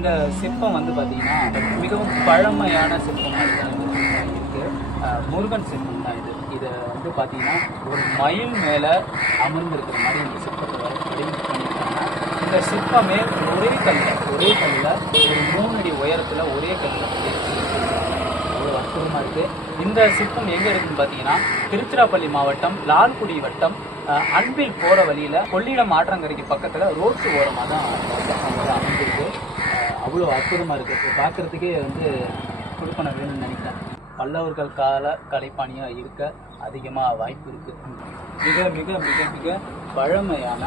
இந்த சிற்பம் வந்து பார்த்தீங்கன்னா மிகவும் பழமையான சிற்பமாக இருக்குது. முருகன் சிற்பம் தான் இது. இதை வந்து பார்த்தீங்கன்னா ஒரு மயில் மேலே அமர்ந்திருக்கிற மாதிரி இந்த சிற்பத்தை வடிவமைப்பு பண்ணியிருக்காங்க. இந்த சிற்பமே ஒரே கல்லில் ஒரு 3 அடி உயரத்தில் ஒரே கல்லில் அவ்வளோ அற்புதமாக இருக்குது. இந்த சிற்பம் எங்கே இருக்குதுன்னு பார்த்தீங்கன்னா திருச்சிராப்பள்ளி மாவட்டம் லால்குடி வட்டம் அன்பில் போகிற வழியில் கொள்ளிடம் ஆற்றங்கரைக்கு பக்கத்தில் ரோட்டு ஓரமாக தான் அமைஞ்சிருக்கு. அவ்வளோ அற்புதமாக இருக்குது. பார்க்குறதுக்கே வந்து கொடுப்பனை வேணும்னு நினைக்கிறேன். பல்லவர்கள் கால கலைப்பாணியாக இருக்க அதிகமாக வாய்ப்பு இருக்குது. மிக மிக மிக மிக பழமையான